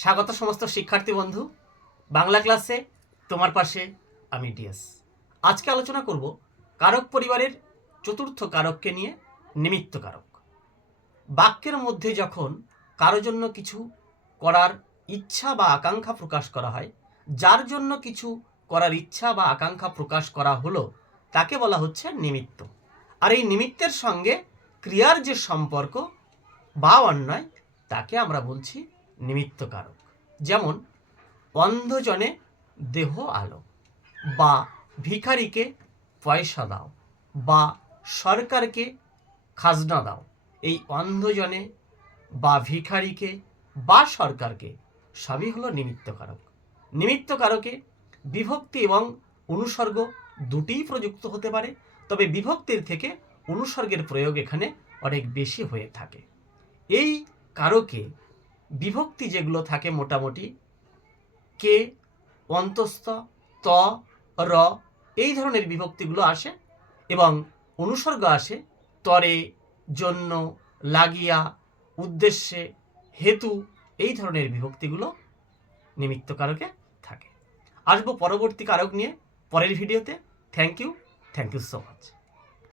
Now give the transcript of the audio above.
স্বাগত সমস্ত শিক্ষার্থী বন্ধু। বাংলা ক্লাসে তোমার পাশে আমি ডিএস। আজকে আলোচনা করব কারক পরিবারের চতুর্থ কারককে নিয়ে, নিমিত্ত কারক। বাক্যের মধ্যে যখন কারো জন্য কিছু করার ইচ্ছা বা আকাঙ্ক্ষা প্রকাশ করা হয়, যার জন্য কিছু করার ইচ্ছা বা আকাঙ্ক্ষা প্রকাশ করা হলো, তাকে বলা হচ্ছে নিমিত্ত। আর এই নিমিত্তের সঙ্গে ক্রিয়ার যে সম্পর্ক বা অন্যায়, তাকে আমরা বলছি নিমিত্ত কারক। যেমন অন্ধজনে দেহ আলো, বা ভিখারিকে পয়সা দাও, বা সরকারকে খাজনা দাও। এই অন্ধজনে বা ভিখারিকে বা সরকারকে সবই হলো নিমিত্ত কারক। নিমিত্ত কারকে বিভক্তি এবং অনুসর্গ দুটিই প্রযুক্ত হতে পারে, তবে বিভক্তির থেকে অনুসর্গের প্রয়োগ এখানে অনেক বেশি হয়ে থাকে। এই কারকে বিভক্তি যেগুলো থাকে মোটামুটি কে, অন্তস্থ, ত, র, এই ধরনের বিভক্তিগুলো আসে, এবং অনুসর্গ আসে তরে, জন্য, লাগিয়া, উদ্দেশ্যে, হেতু, এই ধরনের বিভক্তিগুলো নিমিত্ত কারকে থাকে। আসবো পরবর্তী কারক নিয়ে পরের ভিডিওতে। Thank you so much.